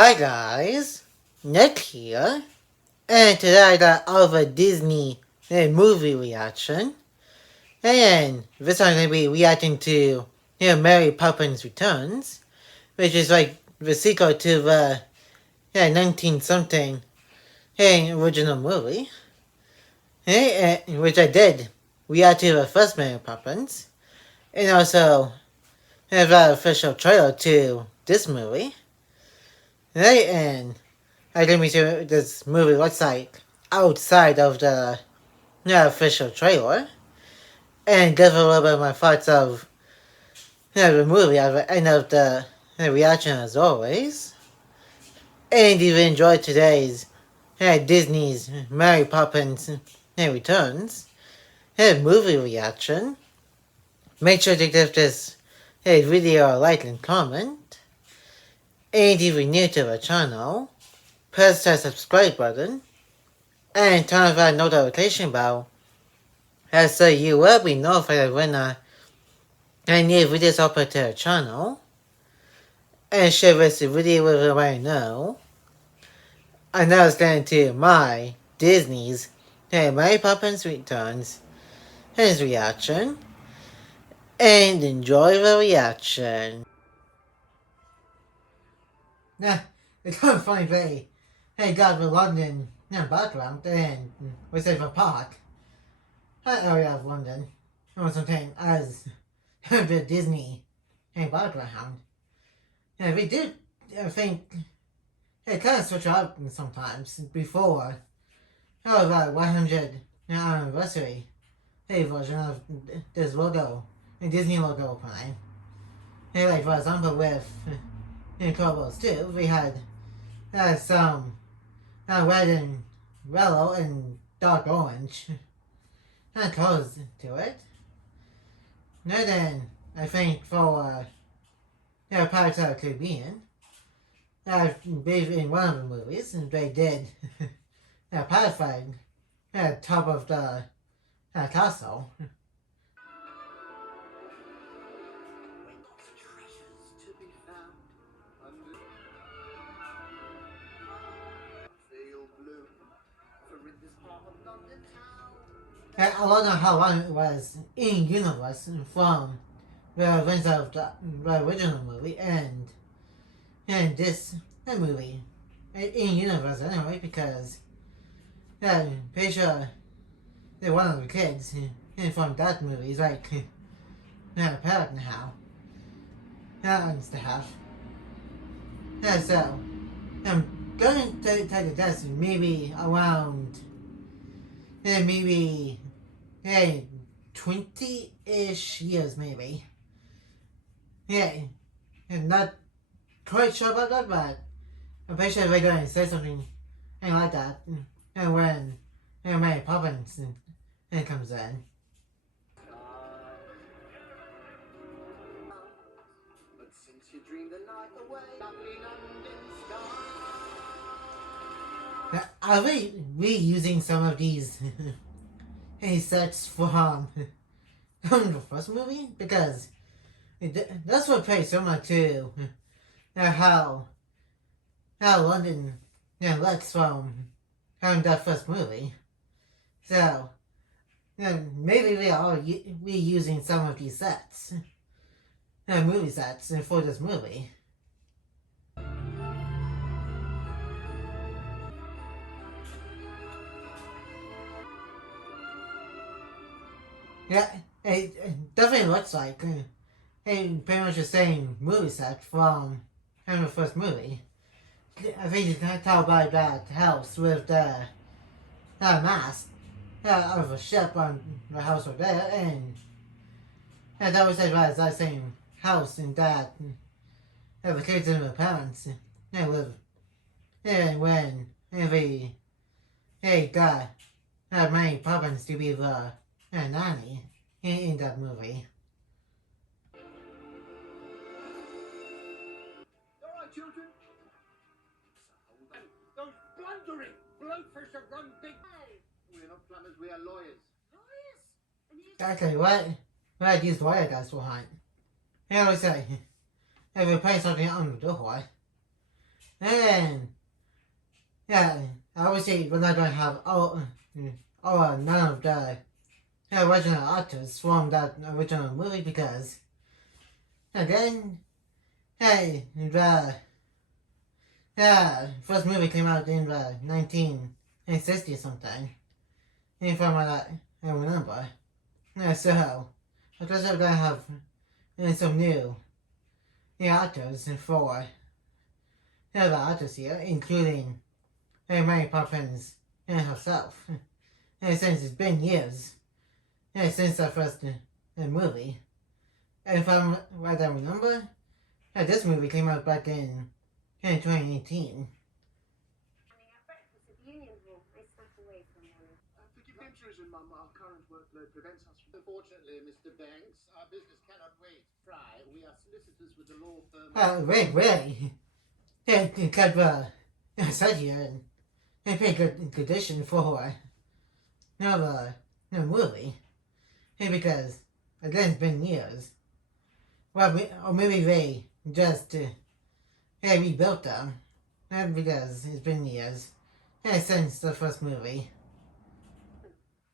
Hi guys, Nick here, and today I got all of a Disney movie reaction, and this time I'm going to be reacting to Mary Poppins Returns, which is like the sequel to the 19 something original movie, which I did react to the first Mary Poppins, and also have an official trailer to this movie, and I didn't see what this movie looks like outside of the official trailer, and give a little bit of my thoughts of the movie at the end of the reaction as always. And if you enjoyed today's Disney's Mary Poppins Returns movie reaction, make sure to give this video a like and comment. And if you're new to the channel, press the subscribe button and turn on that notification bell so you will be notified when I new videos upload to the channel. And share this video with everybody you know. And now it's getting to my Disney's Mary Poppins Returns his reaction. And enjoy the reaction. Nah, it's kind of funny they got the London background and we say the park. That area of London or something as the Disney background. Yeah, we do think it kind of switch up sometimes before the 100th anniversary version of this logo, the Disney logo opening. Like for example with Incredibles 2, we had some red and yellow and dark orange colors to it. And then I think for Pirates of the Caribbean, I believe in one of the movies, they did pirate flag at top of the castle. I don't know how long it was in universe from the events of the original movie and this movie in universe anyway, because I'm pretty sure that one of the kids from that movie is like a parrot now. And stuff. So I'm going to take a guess maybe around maybe 20-ish years maybe. Yeah, I'm not quite sure about that, but I'm pretty sure they're going to say something like that. And when Mary Poppins comes in. But since you dreamed the night away, are we reusing some of these sets from the first movie? Because that's what pretty similar to how London looks from that first movie. So maybe we are reusing some of these sets, movie sets for this movie. Yeah, it definitely looks like pretty much the same movie set from the first movie. I think you can tell by that house with the mast of a ship on the house over there, and that was that same house and that the kids and the parents they live. And when they got Mary Poppins to be the nanny in that movie. Alright, children. Those blundering blowfish have run big. We're not plumbers, we are lawyers. Lawyers? Okay, what these lawyer guys will hunt? They always say, if we pay something on the door, And yeah, obviously we're not going to have none of the original actors from that original movie because again, hey, the first movie came out in the 1960 something, if I'm right, I remember. Yeah, so I guess we're gonna have some new actors for the actors here, including Mary Poppins herself. Since it's been years since the first movie. And if I'm right, I remember, this movie came out back in 2018. Forgive the intrusion, Mum. Our current workload prevents us from... Unfortunately, Mr. Banks, our business cannot wait. Try. We are solicitors with the law firm... Really? Yeah, kind of such a pretty good condition for the movie. Because, again, it's been years. Well, or maybe they just rebuilt them. Not because it's been years since the first movie.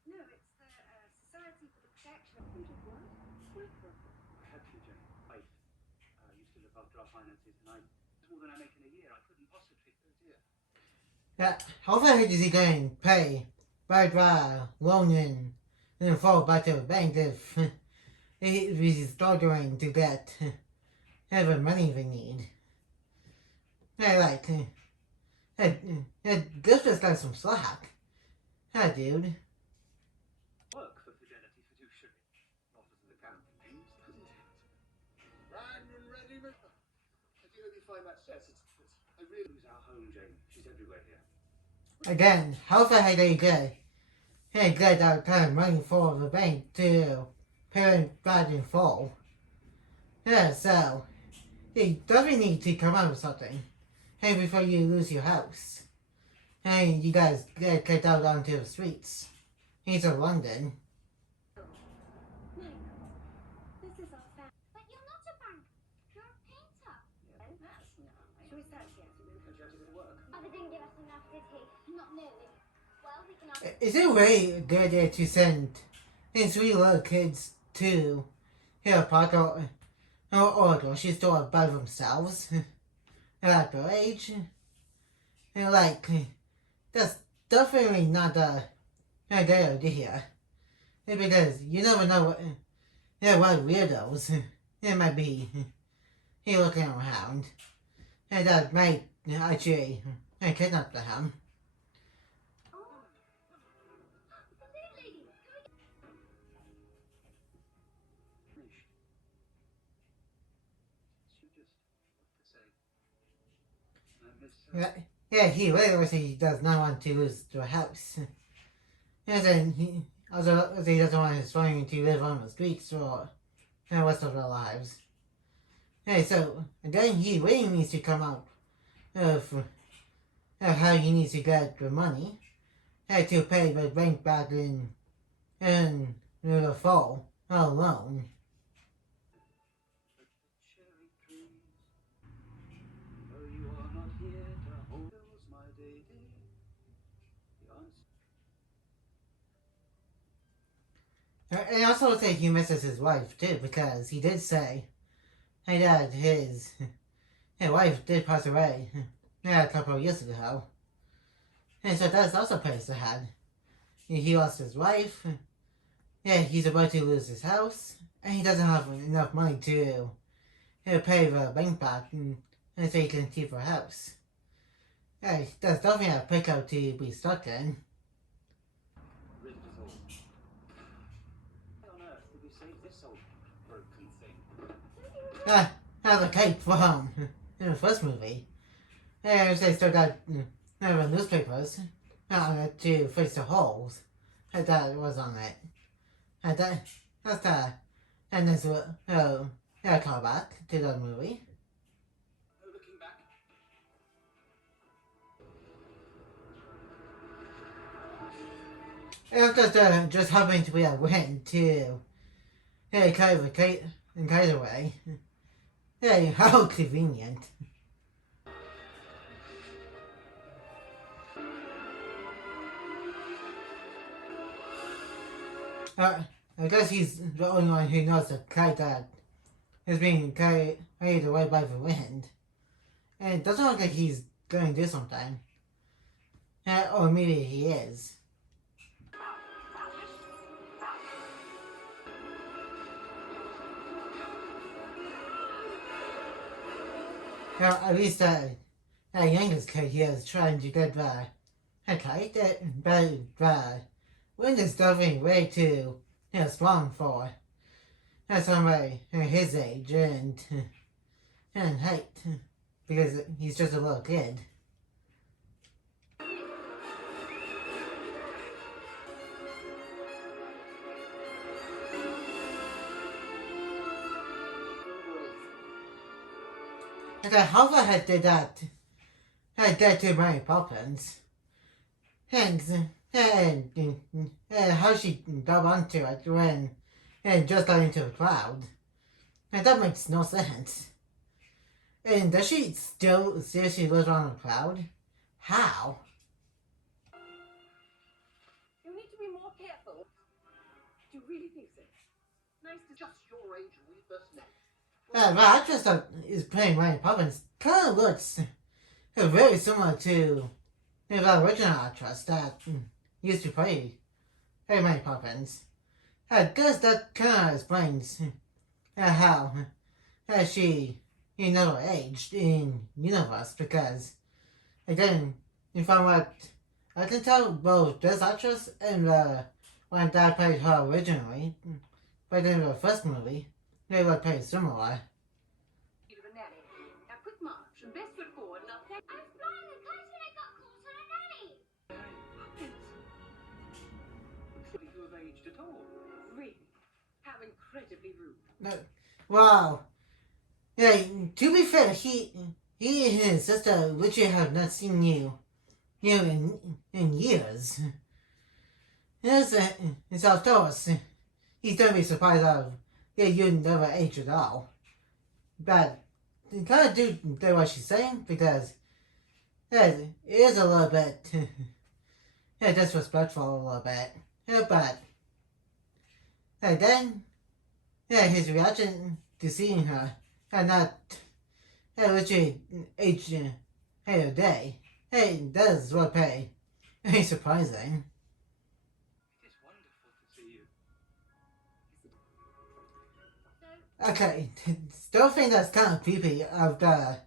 No, it's the Society for the Protection of... What? I have to, Jane. I used to look after our finances, and more than I make in a year. I couldn't possibly... Oh, dear. Yeah, how the heck is he going to pay back the loan and fall back to the bank if he's struggling to get the money they need? Yeah, like, this just got some slack. Hi, dude. Work for Fidelity Fiduciary. Offers an account for things, doesn't it? Primed and ready, Mr. I do hope you find that yes, it's I really lose our home, Jane. She's everywhere here. Again, how the heck are you get that kind of money for the bank to pay it back in full? Yeah, so you definitely need to come up with something. Hey, before you lose your house. Hey, you guys get kicked out onto the streets. He's in London. Mike, this is our family. But you're not a bank. You're a painter. Yeah, that's nice. Shall we search yet? Don't you have to go to work? Father didn't give us enough, did he? Not nearly. Well, we can ask. Is it really a good idea to send these 3 little kids to a park or a grocery store by themselves? At their age? And like, that's definitely not a good idea. Because you never know what weirdos it might be looking around. And that might actually kidnap them. Oh, the food lady. Finished. She just what to say. I miss Yeah, he literally does not want to lose the house. And then he doesn't want his family to live on the streets for the rest of their lives. Hey, so then he really needs to come out of how he needs to get the money to pay the bank back in the fall alone. cherry trees. Though you are not here to hold my day. The answer. And also say he misses his wife too, because he did say that his wife did pass away a couple of years ago. And so that's also pretty sad. He lost his wife. Yeah, he's about to lose his house. And he doesn't have enough money to pay the bank back and so he can keep her house. Yeah, that's definitely a pickle to be stuck in. Rid of it all. Why on earth did we save this old broken thing? Have a cape from in the first movie. And they still got the newspapers on it to fix the holes that was on it. And and there's a callback to the movie. Oh, looking back. And just happened to be a win to kind of a kind of way. Hey, how convenient. I guess he's the only one who knows the kite that is being carried away by the wind. And it doesn't look like he's going to do something. Or maybe he is. At least that youngest kid here is trying to get the kite, but the wind is definitely way too strong for somebody his age and height, because he's just a little kid. Okay, how the heck did that get to Mary Poppins? And how she got onto it when it just got into a cloud? And that makes no sense. And does she still seriously live on a cloud? How? You need to be more careful. Do you really think so? Nice to just your age when we first met. The actress that is playing Mary Poppins kind of looks very similar to the original actress that used to play Mary Poppins. I guess that kind of explains how she never aged in universe, because again, from what I can tell, both this actress and the one that played her originally, but in the first movie, they look pretty similar. Need of a nanny. Now quick march and best foot forward and I'll take I was flying a kite and I got caught on a nanny. Looks like you have aged at all. Really? How incredibly rude. No, wow. Yeah, to be fair, he and his sister literally have not seen you in years. Yes, so of course, he's gonna be surprised of you never age at all. But kind of do what she's saying, because it is a little bit disrespectful a little bit. But then his reaction to seeing her and not literally age a day, that is what pay. Surprising. It is wonderful to see you. Okay, still think that's kind of creepy of the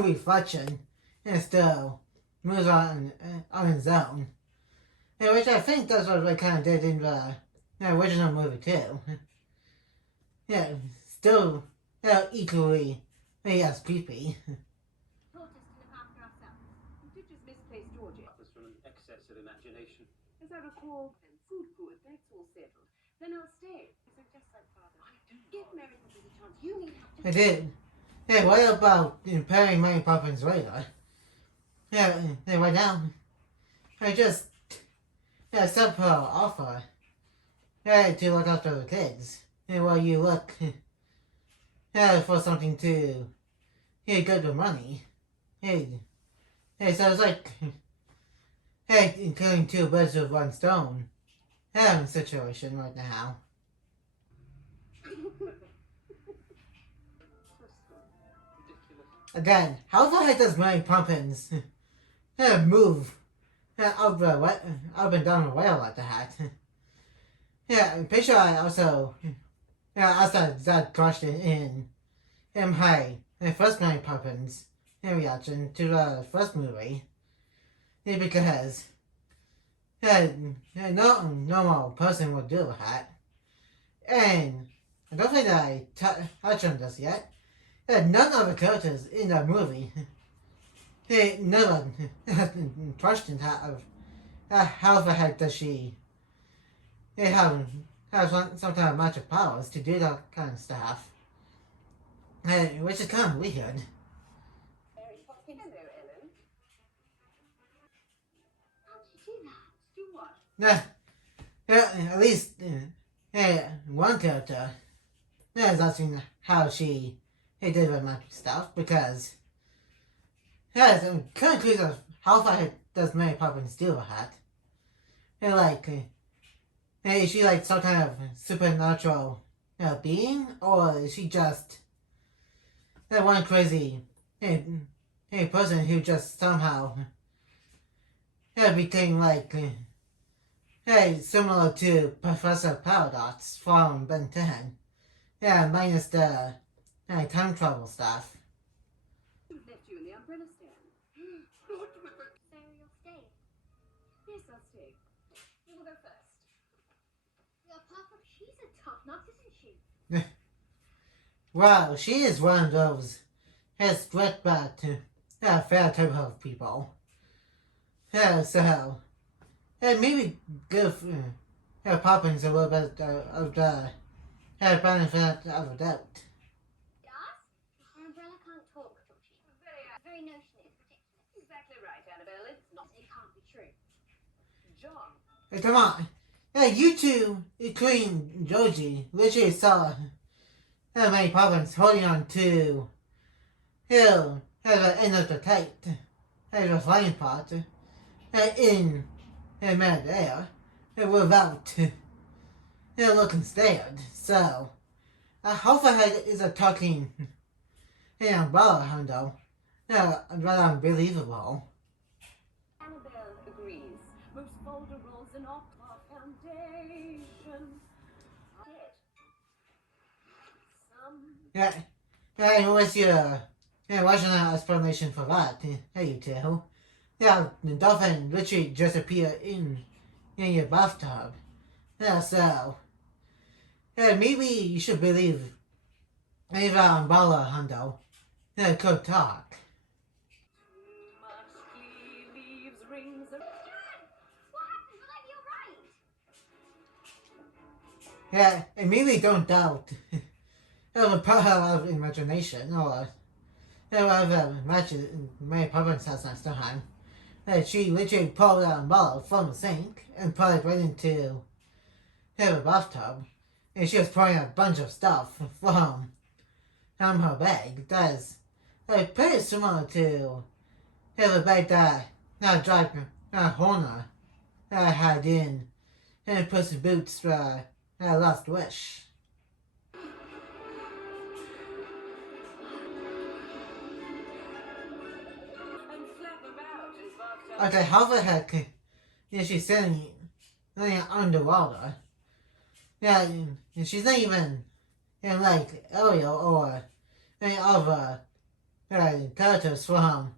reflection and still moves on its own. Which I think that's what they kind of did in the original movie too. Yeah, still equally as creepy. Taught us to look after ourselves. You did just misplace Georgie. That was from an excess of imagination. As I recall, and food good, that's all settled. Then I'll stay. So just like father. I do. Give Mary Poppins a chance. You need help to I did. Yeah, what about pairing Mary Poppins later? Yeah, right now, I just accept her offer to look after the kids. While you look for something to get the money. So it's like killing two birds with one stone situation right now. Again, how the heck does Mary Poppins move up and down the rail like that? Yeah, I'm pretty sure I also asked that question in my first Mary Poppins reaction to the first movie. Because no normal person would do that. And I don't think that I touched on this yet. None of the characters in that movie never questioned how the heck does she have some kind of magic powers to do that kind of stuff. Which is kind of weird. Mary Poppins. Hello, Ellen. How did you do that? Do what? At least one character is asking how she did the magic stuff, because I'm kind of curious of how far does Mary Poppins do a hat. Hey, is she like some kind of supernatural being, or is she just that one crazy hey, person who just somehow became like similar to Professor Paradox from Ben 10. Yeah, minus the time travel stuff. Left you in the umbrella stand. So you'll stay. Yes, I'll stay. You will go first. Your Papa, she's a tough nut, isn't she? Wow, she is one of those strict but fair type of people. So maybe give Poppins a little bit of the benefit of the doubt. Does? Her umbrella can't talk, Georgie. The very notion is ridiculous. Exactly right, Annabelle. It's not. It can't be true. John. Hey, come on. You two, including Georgie, literally saw Mary Poppins holding on to the end of the kite, the flying part, in midair, without looking scared. So, Hofferhead is a talking umbrella handle. Rather unbelievable. Annabelle agrees. Most folder rolls are not our foundation. Dead. Some. What's your rational explanation for that? Hey, you two. Yeah, the dolphin literally just appeared in your bathtub. So maybe you should believe Eva umbrella handle could talk. Too much tea leaves rings around. What happened? Will I be alright? Yeah, and maybe don't doubt the power of imagination or whatever Mary Poppins has next time. She literally pulled that umbrella from the sink and put it right into her bathtub. And she was pouring a bunch of stuff from her bag. That's pretty similar to the bag that Jack Horner had in Puss in Boots' Last Wish. And flap about in bathtub. Okay, how the heck she's sitting underwater? Yeah, and she's not even in like Ariel or any other characters from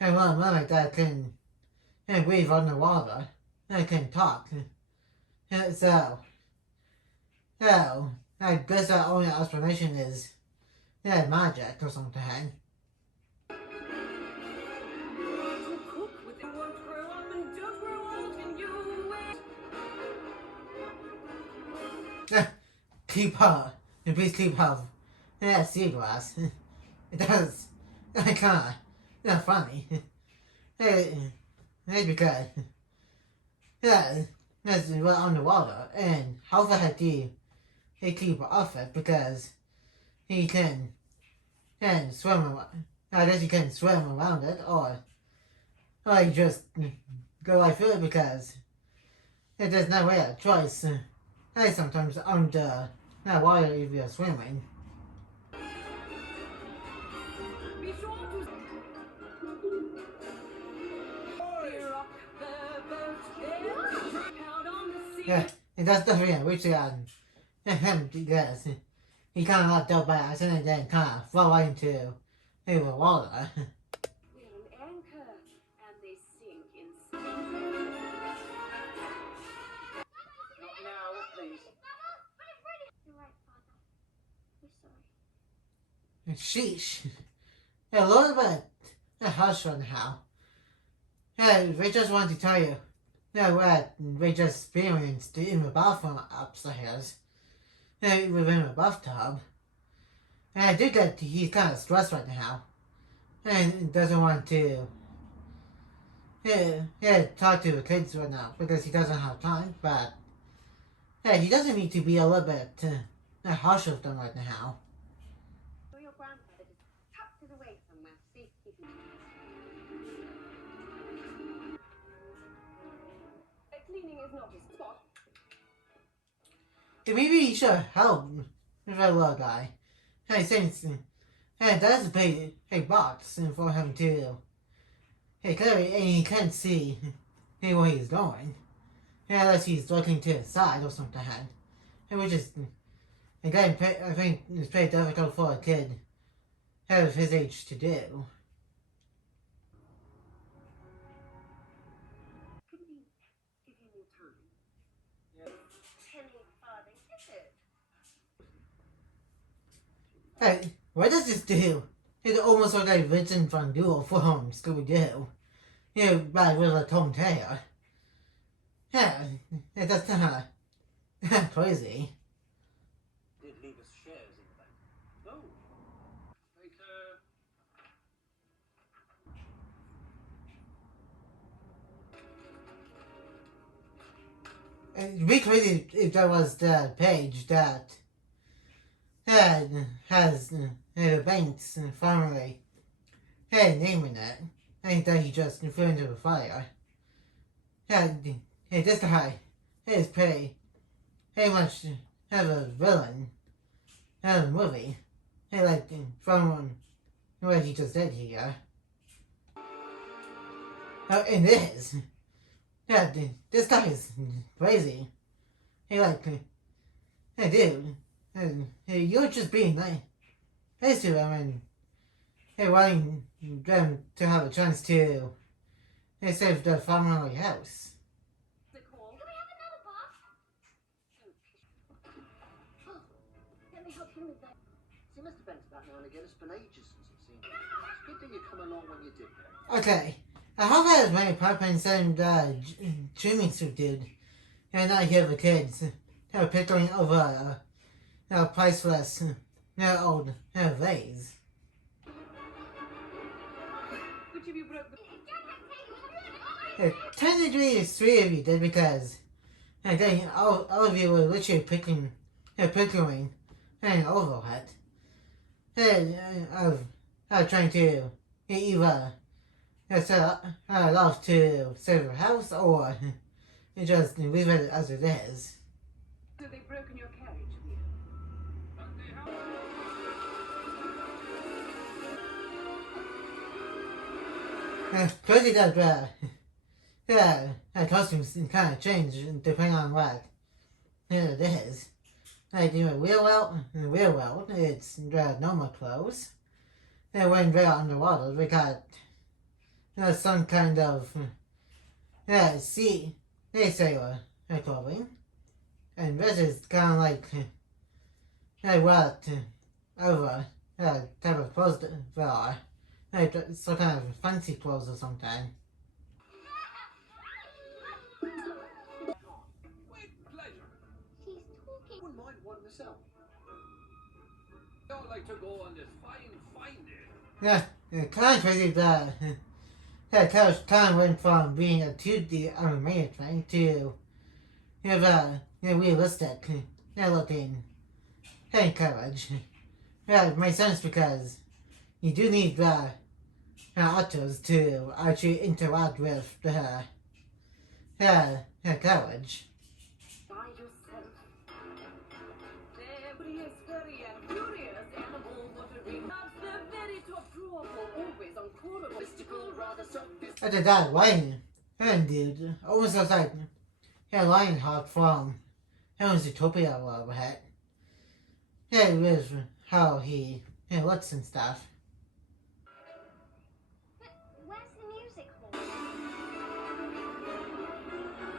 Little Mermaid that can breathe underwater and can talk. So I guess the only explanation is magic or something. To cook with it won't grow up and don't grow old and you will. Keep her. Please keep her. Sea glass. It does. Kinda. Funny. Maybe good. Yeah, that's well underwater. And how the heck do he keep off it? Because he can swim around. I guess he can swim around it, or he just go right through it because there's no way of choice. I sometimes under water if you're swimming. Be sure to rock the boat there. Out on the sea. Yeah, and that's definitely which him because he kind of got dumped by accident and then kind of fell right into the water. We're an anchor and they sink in. Not now, please. You're right, Father. We're sorry. Sheesh. Yeah, a little bit harsh right now. Yeah, we just want to tell you what we just experienced in the bathroom upstairs. Within the bathtub. And I do get he's kind of stressed right now. And doesn't want to talk to the kids right now because he doesn't have time. But he doesn't need to be a little bit harsh with them right now. Or your grandfather just tucked it away somewhere. Safekeeping. Cleaning is not his spot. maybe you should help with that little guy. Hey, since hey, that's a big box for him to carry, and he can't see where he's going. Unless he's looking to the side or something. And which is, again, I think it's pretty difficult for a kid of his age to do. Couldn't he give you more time? Yeah. Penny farthing ticket. Hey, what does this do? It's almost like a Vincent Van Gogh from Scooby-Doo. But with a tongue tail. Yeah, that's kinda crazy. Did leave us shares in the bank. Oh. Later. It'd be crazy if that was the page that has the bank's family name in it, and that he just threw into the fire. This guy is pretty much have a villain in the movie. Like from what he just did here. And this. This guy is crazy. Hey dude, you're just being nice to him and wanting them to have a chance to save the family house. The call. Can we have another bath? Oh, let me help you with that. See, Mr. Banks back now and again. It's been ages since I've seen you. It's good that you come along when you did, though. Okay, I hope that Mary Poppins and Jimmy Suit dude, and I hear the kids pickling over priceless old vase. Which of you broke the... Technically, it's three of you did because all of you were literally pickling and over it. Of trying to either sell love to save your house or just leave it as it is. So they've broken your carriage wheel. Crazy that costumes kind of change depending on what it is. Like real world, it's normal clothes. And when they're underwater, we got some kind of sea sailor clothing, and this is kind of like what other type of clothes there are. Like some kind of fancy clothes or something. With pleasure. She's talking. Wouldn't mind one myself. I'd like to go on this fine day. Kind of crazy that Coach went from being a 2D animated thing to realistic looking coverage. Yeah, it makes sense because you do need actors to actually interact with the coverage. By yourself. Every is scurry and furious animal watering. The very top drawer for always unquotable. Mystical, rather sophisticated. After that, Lion, dude, almost looks like Lionheart from Heaven's Utopia a little bit. With how he looks and stuff. But where's the music hall?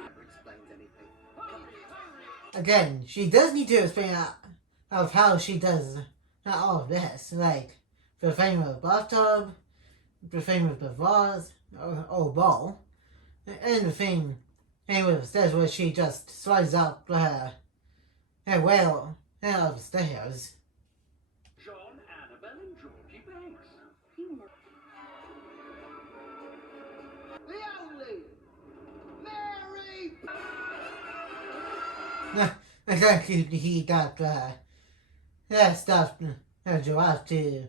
Never explained anything. Again, she does need to explain of how she does all of this. Like, the thing with the bathtub, the thing with the vase, or bowl, and the thing with the stairs where she just slides up her whale of the stairs. John, Annabelle, and Georgie Banks. You know. The only Mary. Exactly, he got stuff giraffe to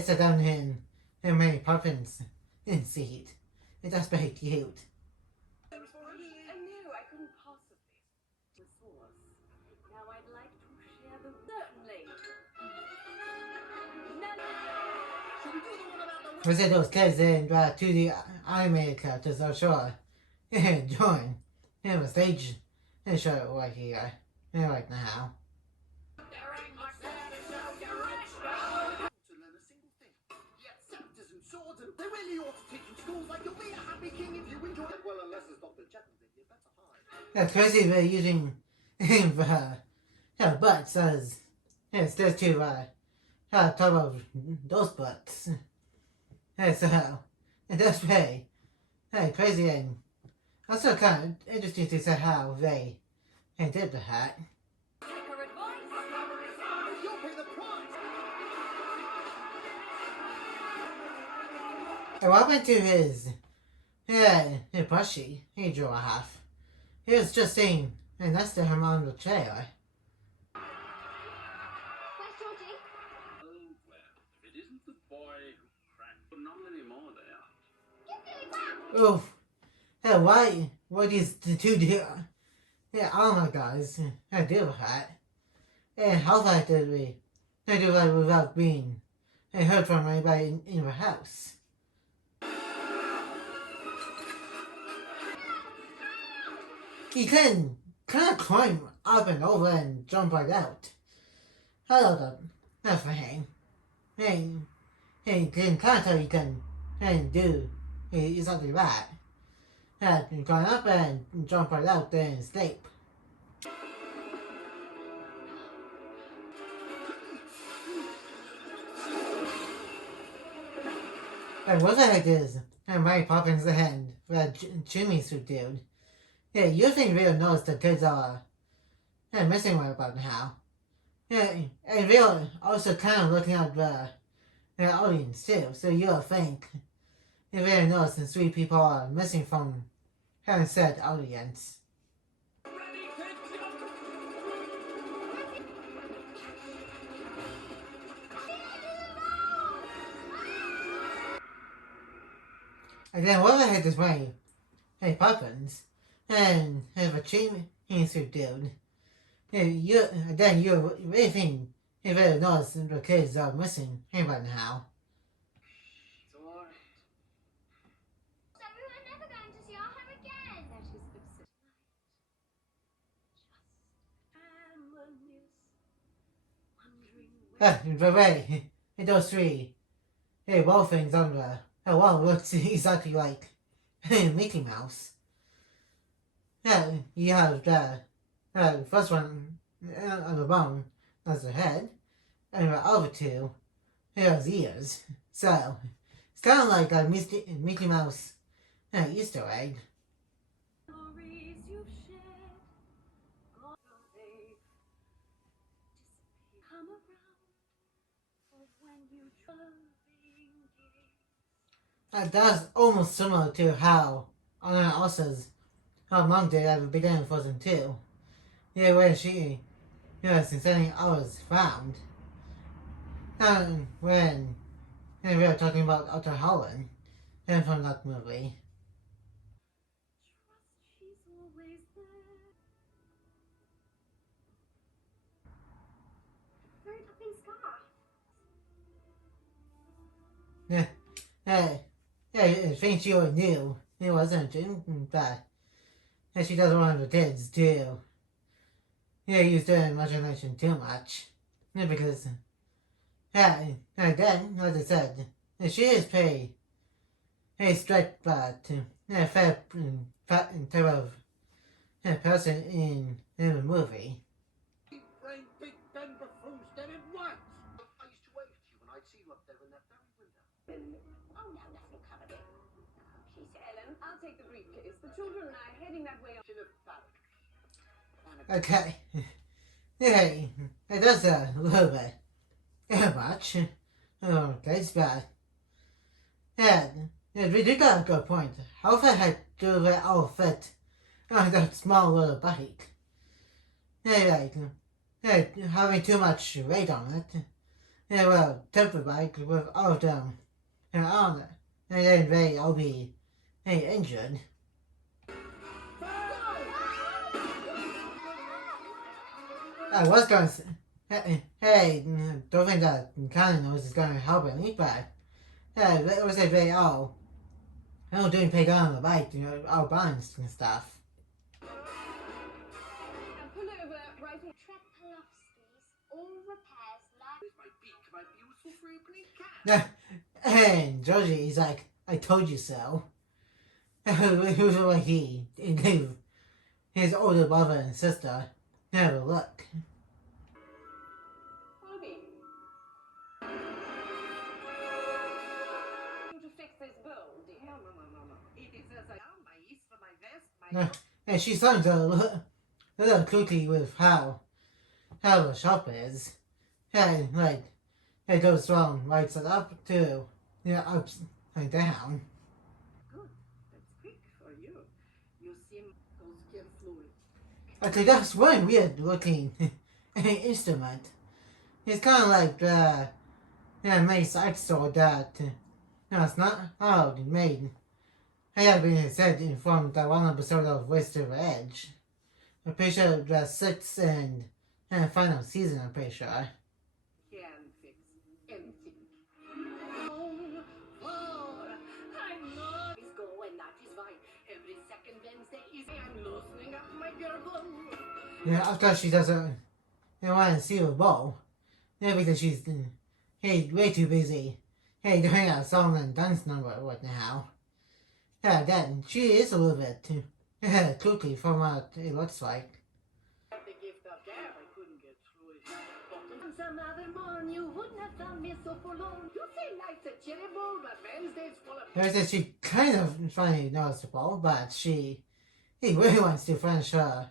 sit down in Mary Poppins in seat. That's very cute. I knew I couldn't possibly. The source. Now I'd Was it those kids in 2D animated characters are sure join the stage show right here right now. To learn a single thing. Yet scepters and swords, and they really ought to teach in schools like you'll be a happy king if you enjoy it. Well, unless it's Dr. Jekyll, then you better hide. That's crazy they're using the butts as there's to talk about those butts. So that's very crazy and also kind of interesting to see how they did the hat. You'll pay the price. And what happened to his plushie he drew a half? He was just saying, and that's the him on the chair. Where's Georgie? Oh, well, if it isn't the boy who cracked, but not anymore they are. Give Billy back! Oof. Hey, why? What is the two do? Yeah, all my guys, I do that. And how far did we? I do that without being heard from anybody in the house. He can kind of climb up and over and jump right out. Hello, that's for him. He can kind of tell he can do exactly that. You climb up and jump right out there and sleep. And what the heck is Mary Poppins and that Jimmy suit dude? Yeah, you think Rio knows the kids are missing right about now. Yeah, and Rio also kind of looking at the audience too, so you'll think Rio knows the 3 people are missing from said audience. And then what the heck is Mary Poppins and have a Jimmy suit dude? Yeah, you really think he really knows the kids are missing him right now. It's alright. So we were never going to see our home again. That is absurd. But wait, those 3 wall things on the wall looks exactly like Mickey Mouse. Yeah, you have the first one on the bottom as the head, and the other 2 has ears. So it's kind of like a Mickey Mouse Easter egg. That's almost similar to how Anna Elsa's her mom did at the beginning of Frozen 2. Yeah, where she sincerely always found. And when we were talking about Arthur Holland and from that movie. Mary Poppins scarf. I think she already knew it wasn't that she doesn't want the kids to use their imagination too much. Because again, as I said, she is pretty strict but fair type of person in the movie. Brain Big Ben buffoons dead at once. I used to wave to you when I'd see you up there in that very window. Oh no, nothing covered it. She said, Ellen, I'll take the briefcase. The children and I are heading that way. To the barracks. Okay. Yeah, it does a little bit much. Okay, it's bad. Yeah, we did got a good point. How the heck do they all fit on that small little bike? Yeah, having too much weight on it. Yeah, well, tip the bike with all of them on it. And then they all be injured. I was going to say, hey, don't think that Connie knows is going to help any, but Yeah, it was like very doing pay down on the bike, all bonds and stuff. And pull over right here. Trepalovsky's all repairs like. My beak might be useful for opening cans. And Georgie is like, I told you so. Who's like he gave his older brother and sister have a look. Bobby. To fix this bowl, dear. No. It is as I am. My east for my vest, my And she sounds a little kooky with how the shop is. And like it goes from right side up to upside down. good. That's quick for you. You seem those skin fluid. Okay, that's one weird looking instrument. It's kind of like the Mace Art Store that no, it's not made. I have been said from the one episode of Western Edge. I'm pretty sure the sixth and final season. I'm pretty sure. Can fix anything. I know it's go and that is why every second Wednesday is I'm loosening up my girdle. Yeah, after she doesn't want to see the ball. Yeah, because she's way too busy. Hey, doing a song and dance number right now. Yeah, then she is a little bit kooky from what it looks like. The gift of gab, I couldn't get through it. But on some other morning, you wouldn't have found me so forlorn. You say life's a terrible, but Wednesday's full of. There's that she kind of finally noticeable, but he really wants to finish her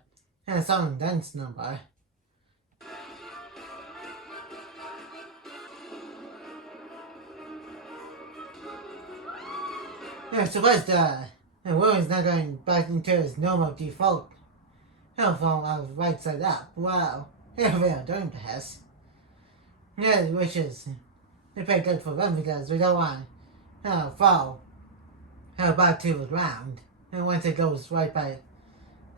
song and dance number. I'm surprised William's not going back into his normal default from right side up. Wow, yeah, they are doing this. Yeah, which is pretty good for them because we don't want fall back to the ground. And once it goes right by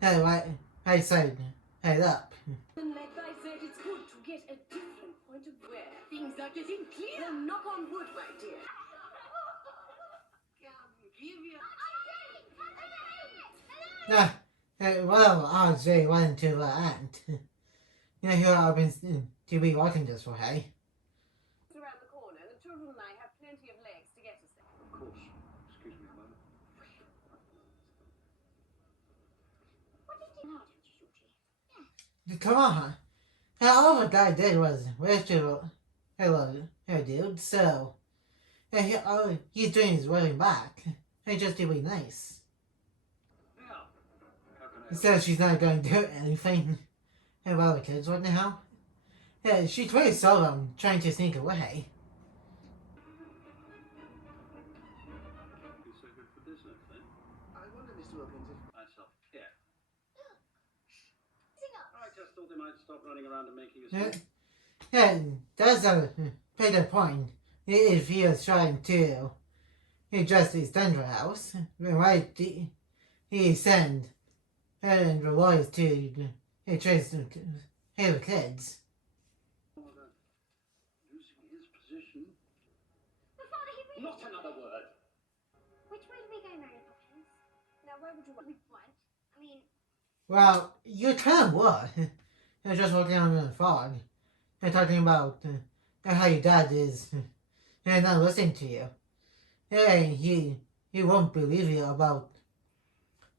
right side head up. And like I said, it's good to get a different point of where Things are getting clear. Well, knock on wood, my dear. Give you. Well, I was very wanting to aunt. Here I've been to be watching this for hey. It's around the corner. The children and I have plenty of legs to get us there. Of course. Excuse me a moment. What did you know, Georgie? Come on. All the guy did was hello, dude. So, all he's doing is running back. And just to be nice. Yeah. How can I help? So she's not going to do anything about the kids right now. Yeah, she totally saw them trying to sneak away. You're so good for business, then? I wonder, Mr. Wilkins, if I self-care. Sing up. I just thought they might stop running around and making us. Yeah, that's a better point. If he was trying to adjust his thunder house, right? He send and the lawyers to trace the kids. Losing his position. But Father, he really. Not another word. Which way do we go, Mary Poppins? Now, where would you want? We won't. I mean, Well, you kind of were. You're just walking on the fog. They're talking about how your dad is not listening to you. And he won't believe you about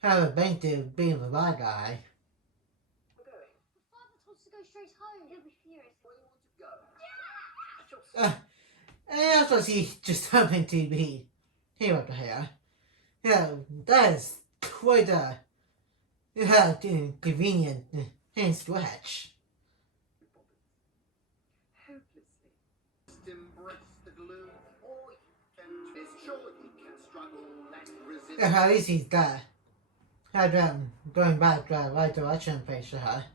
how the bank did being the bad guy. We're going. but Father told us to go straight home. He'll be furious. where you want to go. And of course he just happened to be here over here. Yeah, that is quite a convenient stretch. Hopelessly. Just embrace the gloom, or you can twist. Sure, you can struggle and resist. At least he's got going back the right direction face to her.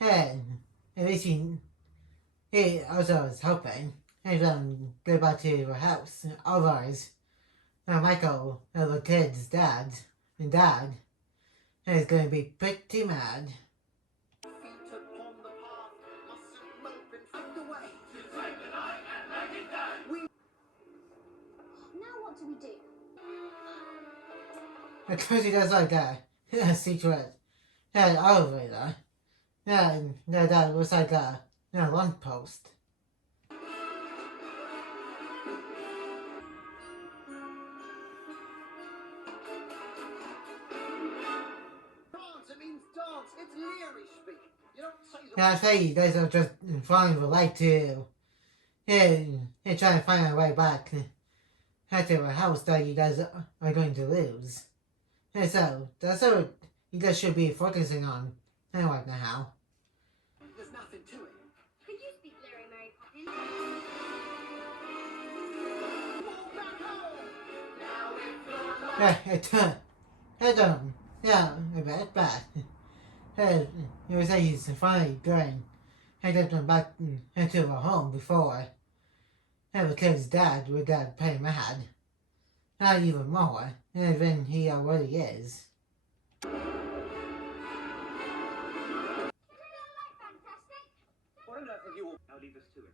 And at least he also was hoping and go back to her house. Otherwise, Michael, the kid's dad, is going to be pretty mad. Feet upon the path, mustn't mope and find the way. Because he does like a secret elevator. Yeah, that was like a lamp post. Dance, it means dance. It's Leary speak. You don't say the Yeah, I say you guys are just following the light to trying to find a way back to a house that you guys are going to lose. And so that's what you guys should be focusing on right now. There's nothing to it. Could you speak Larry, Mary Poppins? Walk back home. Yeah, yeah, a bit bad. You say he's finally going them back into the home before the kid's dad would pay him mad. Not even more than he already is. What on earth have you all... Now leave us to it.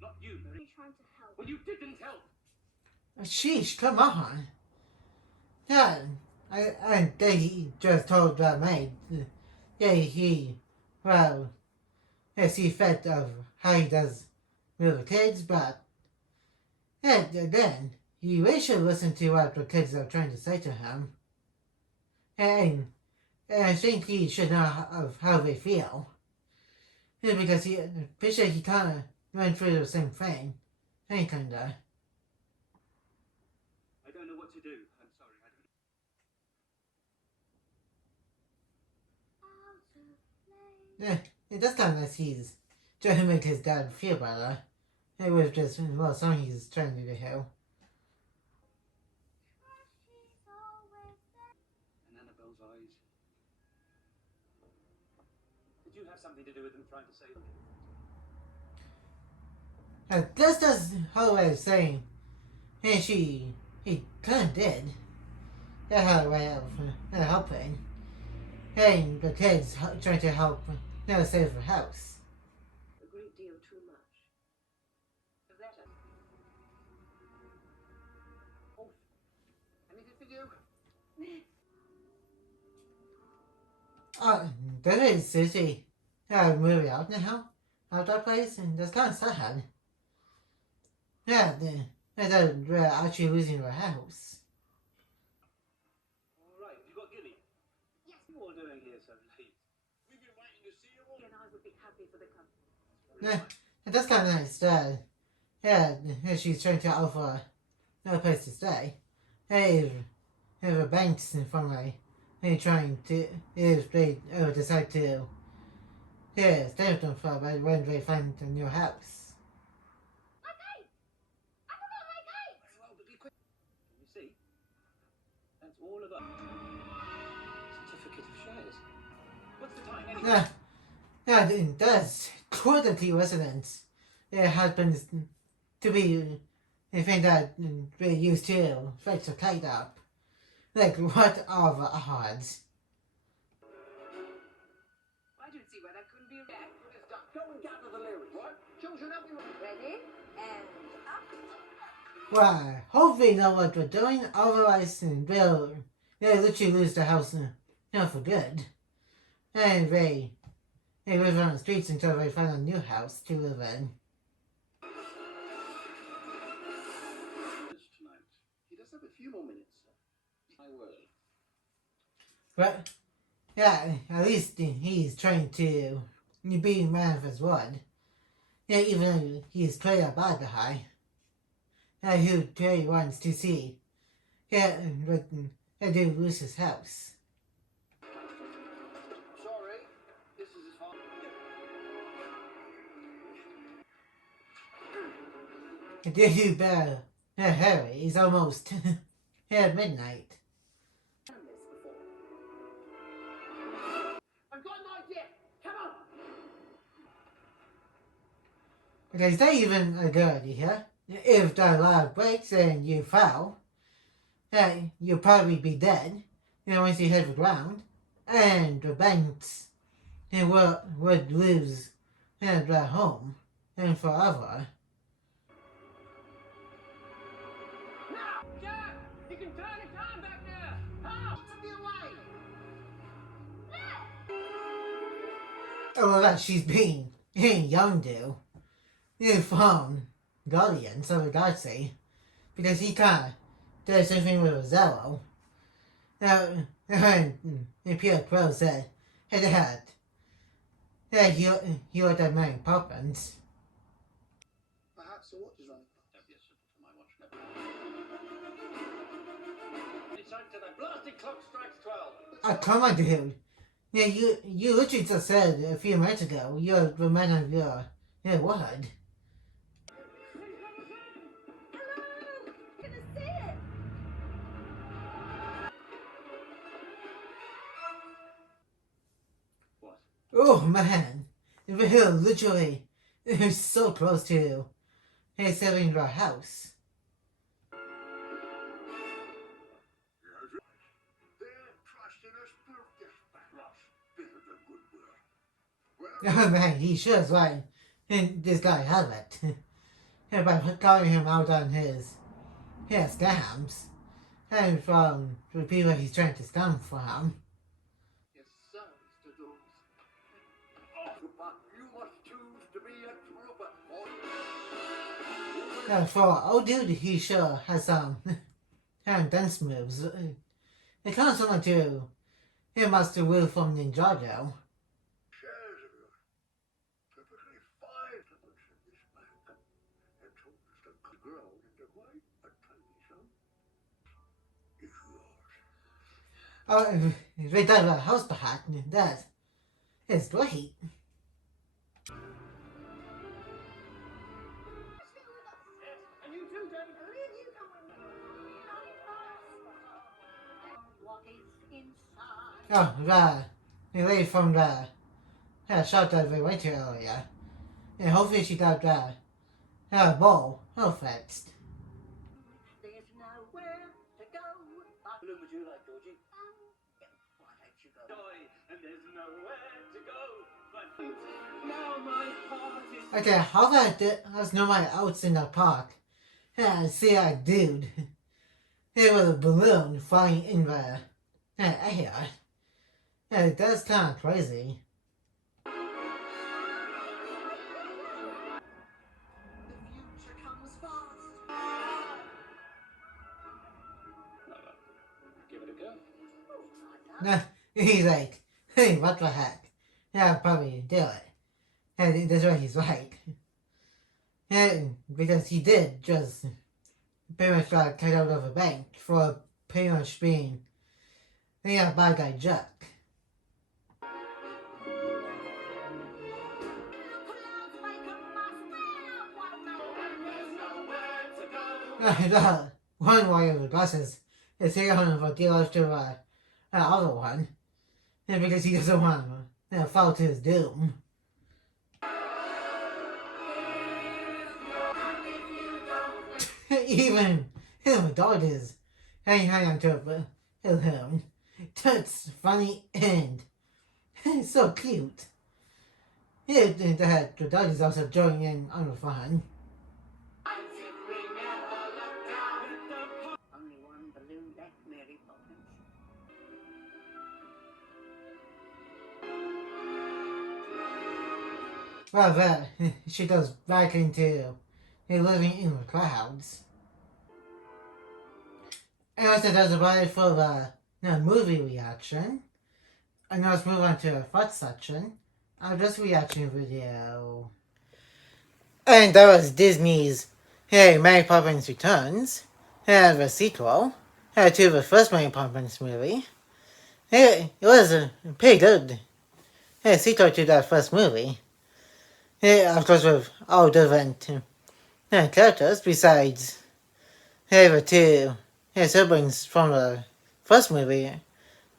Not you, Mary. I'm trying to help. Well, you didn't help. Sheesh, come on. Yeah, I they just told the maid. Yeah, yes, he fed of how he does with the kids, but yeah, then you really should listen to what the kids are trying to say to him. And I think he should know of how they feel. Yeah, because pretty sure he kind of went through the same thing. Any kinda. I don't know what to do. I'm sorry. I don't... Yeah, it does kind of nice he's trying to make his dad feel better. It was just, well, something he's trying to do here. And Annabelle's eyes. Did you have something to do with them trying to save them? This does her way of saying, and he kind of did. That's her way of helping. And the kids trying to help save the house. A great deal too much. That Oh, anything for you? That is Susie. Moving out now. Out that place, and that's kind of sad. Yeah, they're actually losing their house. All right. You got Gilly? Yes. What are you all doing here so late? We've been waiting to see you all. he and I would be happy for the company. Yeah, that's kind of nice. Yeah, she's trying to offer no place to stay. Hey, if the banks in front of me, they're trying to, if they ever decide to, stay with them for a bit when they find a new house. My cake! I forgot my cake! Very well, but be quick. You see? That's all about... Certificate of shares. What's the time anyway? Yeah, it does. Quality residents. There has been to be a thing that they used to fix the kite up. Like, what are the odds? I don't see why that couldn't be a rat. What is that? Go and gather the Learys. What? Children, help me. Ready? And up. Well, hope they know what we're doing, otherwise they'll literally lose the house for good. And they live on the streets until they find a new house to live in. Tonight. He does have a few more minutes, sir. I will. But, yeah, at least he's trying to be a man of his word. Yeah, even though he's played a bad guy. Yeah, who really wants to see. Yeah, but they do lose his house. Sorry. This is as far... It did do better. Yeah, Harry, he's almost midnight. Done this before. I've got an idea. Come on. Okay, is that even a good idea? If the ladder breaks and you fall, you'll probably be dead. Once you hit the ground, and the banks would lose their home and forever. Now! Jack! You can turn the time back now! Took me away. Oh, that she's being young to from Guardians of the Galaxy because he can't do the same thing with Zello. Now, and Peter Quill said, "Hey, Dad, you looked at Mary Poppins." Perhaps the watch is running. Don't be a simple for my watch. It's on to the blasted clock strikes 12. Oh, come on, dude. Yeah, you literally just said a few minutes ago you're the man of your word. Gonna see it. What? Oh man, we're literally so close to saving our house. They're trusting us both this backlash. Bigger than goodwill. Oh man, he sure is right. And this guy have it. By calling him out on his scams and from the people he's trying to scam from. Yes, sir, Mr. Dawes. But you must choose to be a trooper or... For old dude, he sure has some dance moves. It kind of similar to Master Wu from Ninjago. Shares of yours. Perfectly fine to look at this man. And told us to grow into quite a tiny son. It's yours. Oh, they got a house behind that. It's great. And you too, Daddy. You come with me. What is inside? Oh, the lady from the shop that we went to earlier. And hopefully she got the bowl fixed. There's nowhere to go. What balloon would you like, Georgie? Why don't you go? Joy, and there's nowhere to go. But now my heart is... Okay, how about there's nobody else in the park? Yeah, I see a dude. There was a balloon flying in the air. Yeah, that's kind of crazy. The future comes fast. Give it a go. Nah, he's like, hey, what the heck? Yeah, I'll probably do it. Yeah, that's what he's like. Yeah, because he did just pretty much got kicked out of a bank for pretty much being a bad guy Jack. One way of the glasses is here for dealers to the other one. And because he doesn't want to fall to his doom. Even his dog is hanging on to him. That's funny and so cute. Yeah, the dog is also joining in on the fun. Only one balloon left, Mary Poppins. Well, she goes back into living in the clouds. And also does about it for the movie reaction. And now let's move on to the thought section of this reaction video. And that was Disney's Mary Poppins Returns, the sequel to the first Mary Poppins movie. It was a pretty good sequel to that first movie. Of course, with all different characters besides the two siblings from the first movie,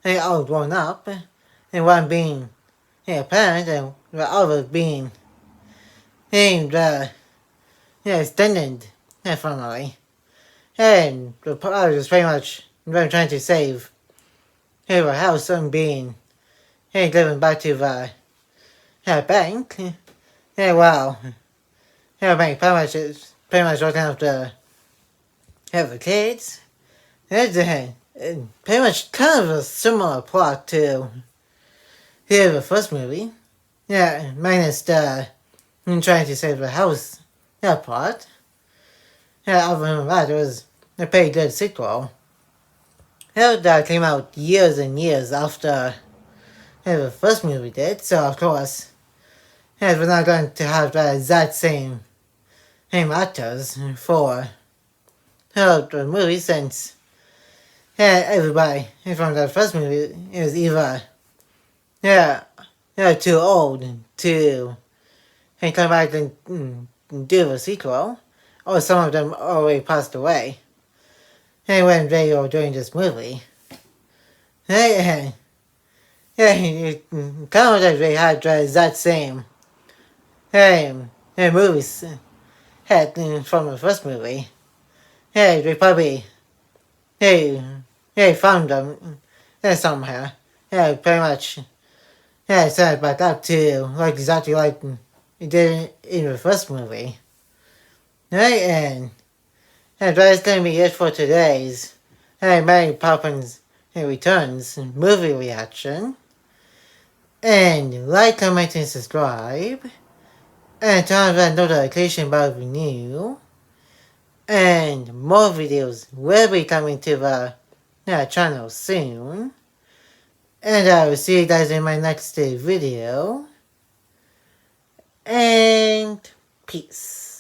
all grown up, and one being a parent and the other being the extended family. And the father is pretty much trying to save her house and being given back to the bank. Yeah, wow. Yeah, bank pretty much looking after the kids. pretty much kind of a similar plot to the first movie. Yeah, minus the trying to save the house plot. Yeah, other than that, it was a pretty good sequel. That came out years and years after the first movie did, so of course, we're not going to have the exact same actors for the movie since everybody from the first movie is either too old to come back and do the sequel, or some of them already passed away. When they were doing this movie, kind of like they had the exact same movies from the first movie. They probably found them somehow. Pretty much set it back up to like exactly like it did in the first movie. And that's gonna be it for today's Mary Poppins Returns movie reaction. And like, comment, and subscribe. And turn on that notification bell if you're new. And more videos will be coming to the channel soon. And I will see you guys in my next video. And peace.